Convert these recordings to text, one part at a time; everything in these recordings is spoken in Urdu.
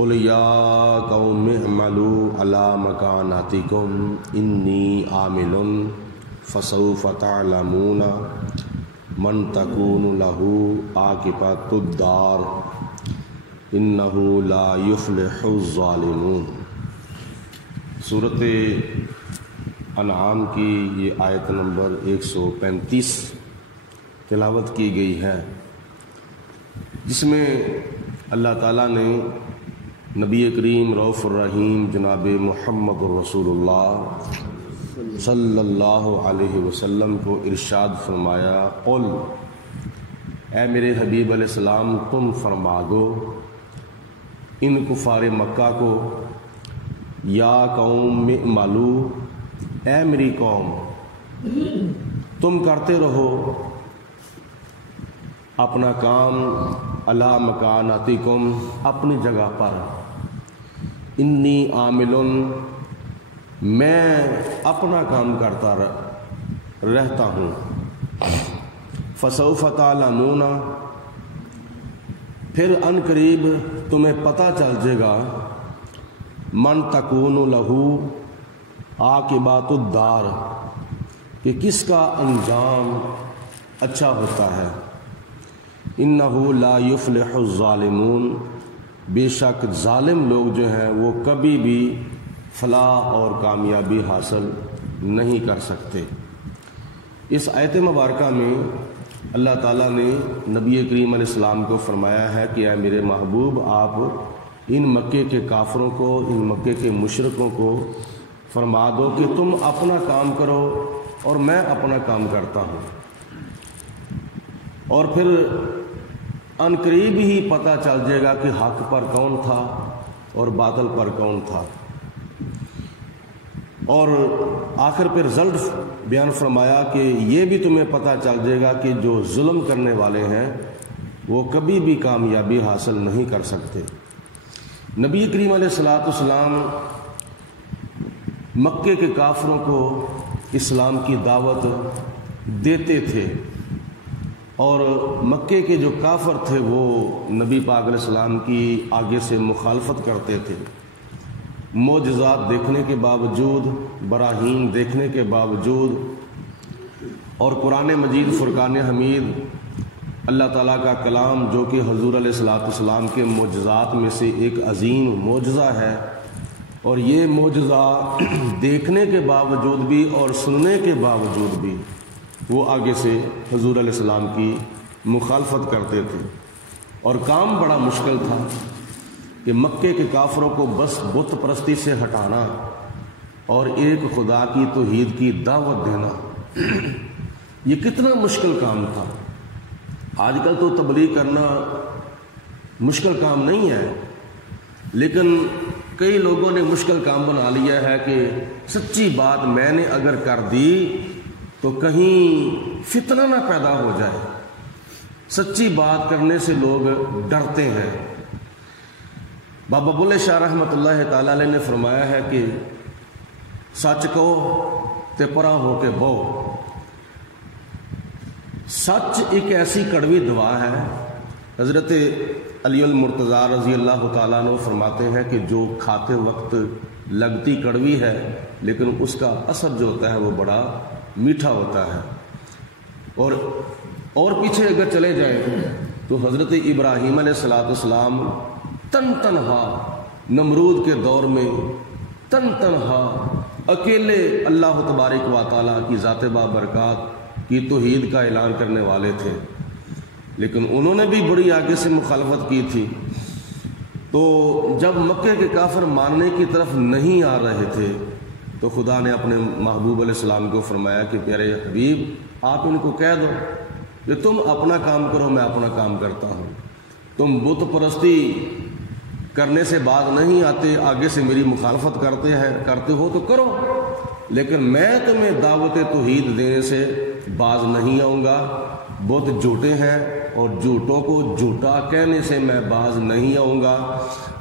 قل یا قوم اعملوا علی مکانتکم انی عامل فسوف تعلمون من تکون له عاقبۃ الدار انہ لا یفلح الظالمون۔ سورۃ انعام کی یہ آیت نمبر 135 تلاوت کی گئی ہے، جس میں اللہ تعالیٰ نے نبی کریم رؤوف الرحیم جناب محمد الرسول اللہ صلی اللہ علیہ وسلم کو ارشاد فرمایا، قل اے میرے حبیب علیہ السلام تم فرما دو ان کفار مکہ کو، یا قوم اعملوا اے میری قوم تم کرتے رہو اپنا کام، علی مکانتکم اپنی جگہ پر، انی عامل میں اپنا کام کرتا رہتا ہوں، فسوف تعلمون پھر ان قریب تمہیں پتہ چل جائے گا، من تکون لہ عاقبۃ الدار کہ کس کا انجام اچھا ہوتا ہے، انہ لا یفلح الظالمون بے شک ظالم لوگ جو ہیں وہ کبھی بھی فلاح اور کامیابی حاصل نہیں کر سکتے۔ اس آیت مبارکہ میں اللہ تعالیٰ نے نبی کریم علیہ السلام کو فرمایا ہے کہ اے میرے محبوب آپ ان مکے کے کافروں کو، ان مکے کے مشرکوں کو فرما دو کہ تم اپنا کام کرو اور میں اپنا کام کرتا ہوں، اور پھر ان قریب ہی پتہ چل جائے گا کہ حق پر کون تھا اور باطل پر کون تھا، اور آخر پہ رزلٹ بیان فرمایا کہ یہ بھی تمہیں پتہ چل جائے گا کہ جو ظلم کرنے والے ہیں وہ کبھی بھی کامیابی حاصل نہیں کر سکتے۔ نبی کریم علیہ السلام مکے کے کافروں کو اسلام کی دعوت دیتے تھے، اور مکے کے جو کافر تھے وہ نبی پاک علیہ السلام کی آگے سے مخالفت کرتے تھے، معجزات دیکھنے کے باوجود، براہین دیکھنے کے باوجود، اور قرآن مجید فرقان حمید اللہ تعالیٰ کا کلام جو کہ حضور علیہ السلام کے معجزات میں سے ایک عظیم معجزہ ہے، اور یہ معجزہ دیکھنے کے باوجود بھی اور سننے کے باوجود بھی وہ آگے سے حضور علیہ السلام کی مخالفت کرتے تھے، اور کام بڑا مشکل تھا کہ مکے کے کافروں کو بس بت پرستی سے ہٹانا اور ایک خدا کی توحید کی دعوت دینا، یہ کتنا مشکل کام تھا۔ آج کل تو تبلیغ کرنا مشکل کام نہیں ہے، لیکن کئی لوگوں نے مشکل کام بنا لیا ہے کہ سچی بات میں نے اگر کر دی تو کہیں فتنہ نہ پیدا ہو جائے، سچی بات کرنے سے لوگ ڈرتے ہیں۔ بابا بلے شاہ رحمۃ اللہ تعالی علیہ نے فرمایا ہے کہ سچ کہو تے پرا ہو کے بہو۔ سچ ایک ایسی کڑوی دوا ہے، حضرت علی المرتضیٰ رضی اللہ تعالیٰ عنہ فرماتے ہیں کہ جو کھاتے وقت لگتی کڑوی ہے لیکن اس کا اثر جو ہوتا ہے وہ بڑا میٹھا ہوتا ہے۔ اور پیچھے اگر چلے جائیں تو حضرت ابراہیم علیہ السلام تنہا نمرود کے دور میں تنہا اکیلے اللہ تبارک و تعالیٰ کی ذات بابرکات کی توحید کا اعلان کرنے والے تھے، لیکن انہوں نے بھی بڑی آگے سے مخالفت کی تھی۔ تو جب مکے کے کافر ماننے کی طرف نہیں آ رہے تھے تو خدا نے اپنے محبوب علیہ السلام کو فرمایا کہ پیارے حبیب آپ ان کو کہہ دو کہ تم اپنا کام کرو میں اپنا کام کرتا ہوں، تم بت پرستی کرنے سے بعد نہیں آتے، آگے سے میری مخالفت کرتے ہو تو کرو، لیکن میں تمہیں دعوت توحید دینے سے باز نہیں آؤں گا۔ بت جھوٹے ہیں اور جھوٹوں کو جھوٹا کہنے سے میں باز نہیں آؤں گا،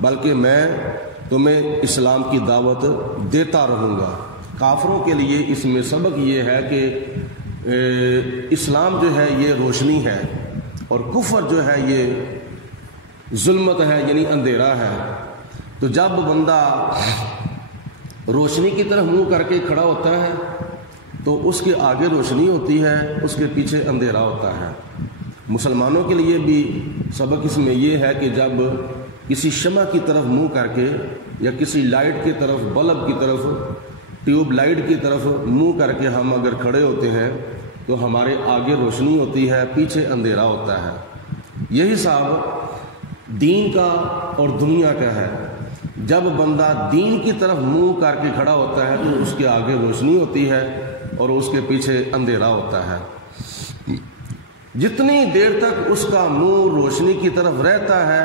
بلکہ میں تمہیں اسلام کی دعوت دیتا رہوں گا۔ کافروں کے لیے اس میں سبق یہ ہے کہ اسلام جو ہے یہ روشنی ہے اور کفر جو ہے یہ ظلمت ہے، یعنی اندھیرا ہے۔ تو جب بندہ روشنی کی طرف منہ کر کے کھڑا ہوتا ہے تو اس کے آگے روشنی ہوتی ہے، اس کے پیچھے اندھیرا ہوتا ہے۔ مسلمانوں کے لیے بھی سبق اس میں یہ ہے کہ جب کسی شمع کی طرف منہ کر کے یا کسی لائٹ کی طرف، بلب کی طرف، ٹیوب لائٹ کی طرف منہ کر کے ہم اگر کھڑے ہوتے ہیں تو ہمارے آگے روشنی ہوتی ہے، پیچھے اندھیرا ہوتا ہے۔ یہی حساب دین کا اور دنیا کا ہے۔ جب بندہ دین کی طرف منہ کر کے کھڑا ہوتا ہے تو اس کے آگے روشنی ہوتی ہے اور اس کے پیچھے اندھیرا ہوتا ہے۔ جتنی دیر تک اس کا منہ روشنی کی طرف رہتا ہے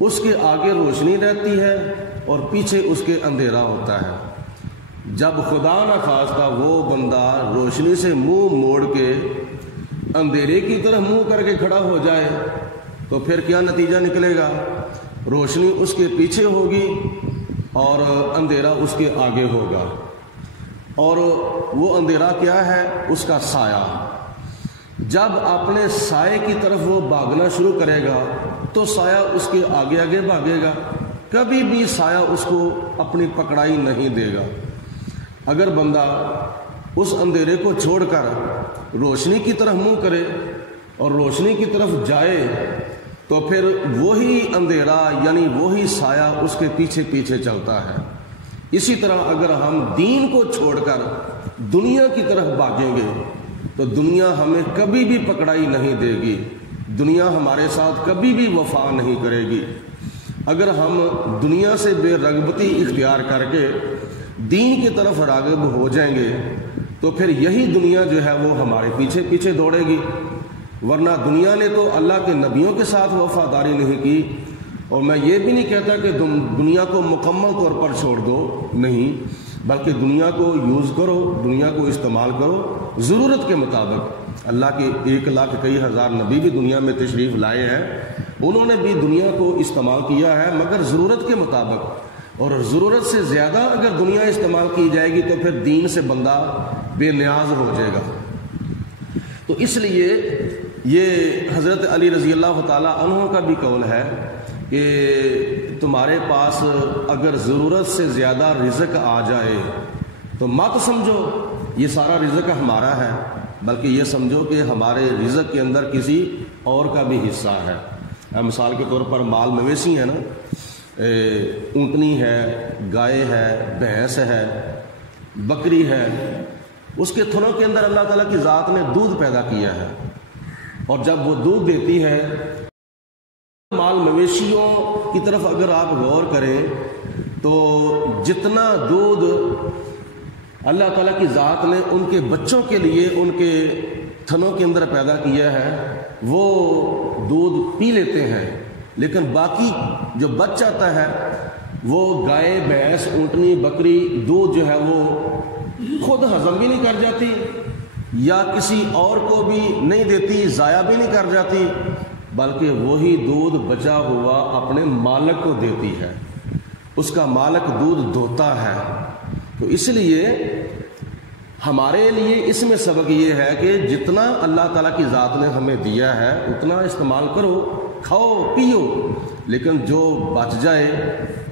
اس کے آگے روشنی رہتی ہے اور پیچھے اس کے اندھیرا ہوتا ہے۔ جب خدا نخواستہ وہ بندہ روشنی سے منہ موڑ کے اندھیرے کی طرف منہ کر کے کھڑا ہو جائے تو پھر کیا نتیجہ نکلے گا؟ روشنی اس کے پیچھے ہوگی اور اندھیرا اس کے آگے ہوگا، اور وہ اندھیرا کیا ہے؟ اس کا سایہ۔ جب اپنے سائے کی طرف وہ بھاگنا شروع کرے گا تو سایہ اس کے آگے آگے بھاگے گا، کبھی بھی سایہ اس کو اپنی پکڑائی نہیں دے گا۔ اگر بندہ اس اندھیرے کو چھوڑ کر روشنی کی طرف منہ کرے اور روشنی کی طرف جائے تو پھر وہی اندھیرا یعنی وہی سایہ اس کے پیچھے پیچھے چلتا ہے۔ اسی طرح اگر ہم دین کو چھوڑ کر دنیا کی طرف بھاگیں گے تو دنیا ہمیں کبھی بھی پکڑائی نہیں دے گی، دنیا ہمارے ساتھ کبھی بھی وفا نہیں کرے گی۔ اگر ہم دنیا سے بے رغبتی اختیار کر کے دین کی طرف راغب ہو جائیں گے تو پھر یہی دنیا جو ہے وہ ہمارے پیچھے پیچھے دوڑے گی، ورنہ دنیا نے تو اللہ کے نبیوں کے ساتھ وفاداری نہیں کی۔ اور میں یہ بھی نہیں کہتا کہ دنیا کو مکمل طور پر چھوڑ دو، نہیں، بلکہ دنیا کو یوز کرو، دنیا کو استعمال کرو ضرورت کے مطابق۔ اللہ کے 1,00,000 کئی ہزار نبی بھی دنیا میں تشریف لائے ہیں، انہوں نے بھی دنیا کو استعمال کیا ہے مگر ضرورت کے مطابق، اور ضرورت سے زیادہ اگر دنیا استعمال کی جائے گی تو پھر دین سے بندہ بے نیاز ہو جائے گا۔ تو اس لیے یہ حضرت علی رضی اللہ تعالی عنہ کا بھی قول ہے کہ تمہارے پاس اگر ضرورت سے زیادہ رزق آ جائے تو مت سمجھو یہ سارا رزق ہمارا ہے، بلکہ یہ سمجھو کہ ہمارے رزق کے اندر کسی اور کا بھی حصہ ہے۔ مثال کے طور پر مال مویشی ہے نا، اونٹنی ہے، گائے ہے، بھینس ہے، بکری ہے، اس کے تھنوں کے اندر اللہ تعالیٰ کی ذات نے دودھ پیدا کیا ہے، اور جب وہ دودھ دیتی ہے، مال مویشیوں کی طرف اگر آپ غور کریں تو جتنا دودھ اللہ تعالیٰ کی ذات نے ان کے بچوں کے لیے ان کے تھنوں کے اندر پیدا کیا ہے وہ دودھ پی لیتے ہیں، لیکن باقی جو بچ جاتا ہے وہ گائے، بھینس، اونٹنی، بکری دودھ جو ہے وہ خود ہضم بھی نہیں کر جاتی یا کسی اور کو بھی نہیں دیتی، ضائع بھی نہیں کر جاتی، بلکہ وہی دودھ بچا ہوا اپنے مالک کو دیتی ہے، اس کا مالک دودھ دھوتا ہے۔ تو اس لیے ہمارے لیے اس میں سبق یہ ہے کہ جتنا اللہ تعالیٰ کی ذات نے ہمیں دیا ہے اتنا استعمال کرو، کھاؤ پیو، لیکن جو بچ جائے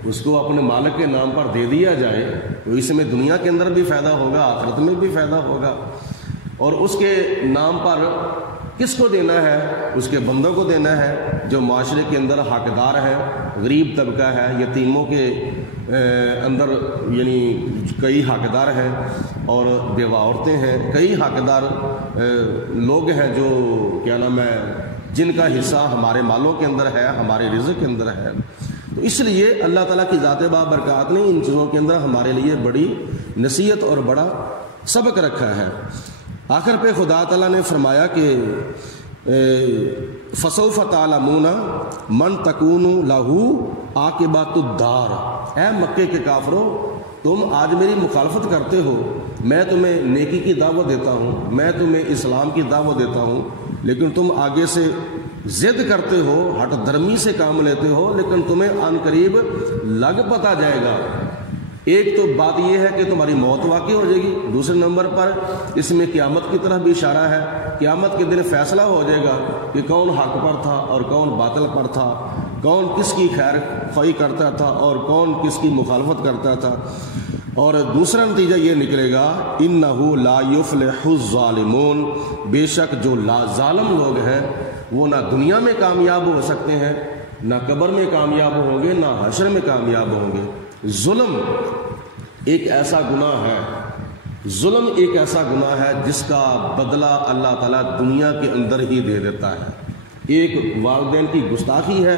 اس کو اپنے مالک کے نام پر دے دیا جائے تو اس میں دنیا کے اندر بھی فائدہ ہوگا، آخرت میں بھی فائدہ ہوگا۔ اور اس کے نام پر کس کو دینا ہے؟ اس کے بندوں کو دینا ہے جو معاشرے کے اندر حقدار ہیں، غریب طبقہ ہے، یتیموں کے اندر یعنی کئی حقدار ہیں، اور بیوہ عورتیں ہیں، کئی حقدار لوگ ہیں جو کیا نام ہے جن کا حصہ ہمارے مالوں کے اندر ہے، ہمارے رزق کے اندر ہے۔ تو اس لیے اللہ تعالیٰ کی ذات بابرکات نے ان چیزوں کے اندر ہمارے لیے بڑی نصیحت اور بڑا سبق رکھا ہے۔ آخر پہ خدا تعالیٰ نے فرمایا کہ فَسَوْفَ تَعْلَمُونَ مَنْ تَكُونُ لَهُ عَاقِبَةُ الدَّارِ۔ اے مکے کے کافروں، تم آج میری مخالفت کرتے ہو، میں تمہیں نیکی کی دعوت دیتا ہوں، میں تمہیں اسلام کی دعوت دیتا ہوں، لیکن تم آگے سے ضد کرتے ہو، ہٹ درمی سے کام لیتے ہو، لیکن تمہیں عن قریب لگ پتا جائے گا۔ ایک تو بات یہ ہے کہ تمہاری موت واقع ہو جائے گی، دوسرے نمبر پر اس میں قیامت کی طرف بھی اشارہ ہے، قیامت کے دن فیصلہ ہو جائے گا کہ کون حق پر تھا اور کون باطل پر تھا، کون کس کی خیر خواہی کرتا تھا اور کون کس کی مخالفت کرتا تھا۔ اور دوسرا نتیجہ یہ نکلے گا انہ لا یفلح الظالمون، بے شک جو ظالم لوگ ہیں وہ نہ دنیا میں کامیاب ہو سکتے ہیں، نہ قبر میں کامیاب ہوں گے، نہ حشر میں کامیاب ہوں گے۔ ظلم ایک ایسا گناہ ہے، ظلم ایک ایسا گناہ ہے جس کا بدلہ اللہ تعالیٰ دنیا کے اندر ہی دے دیتا ہے۔ ایک والدین کی گستاخی ہے،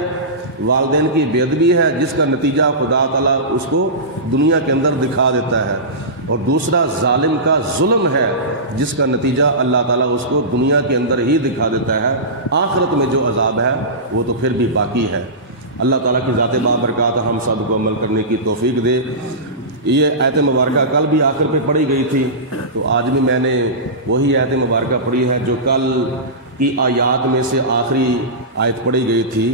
والدین کی بے ادبی ہے، جس کا نتیجہ خدا تعالیٰ اس کو دنیا کے اندر دکھا دیتا ہے، اور دوسرا ظالم کا ظلم ہے جس کا نتیجہ اللہ تعالیٰ اس کو دنیا کے اندر ہی دکھا دیتا ہے۔ آخرت میں جو عذاب ہے وہ تو پھر بھی باقی ہے۔ اللہ تعالیٰ کی ذات بابرکات ہم سب کو عمل کرنے کی توفیق دے۔ یہ آیت مبارکہ کل بھی آخر پہ پڑھی گئی تھی، تو آج بھی میں نے وہی آیت مبارکہ پڑھی ہے جو کل کی آیات میں سے آخری آیت پڑھی گئی تھی۔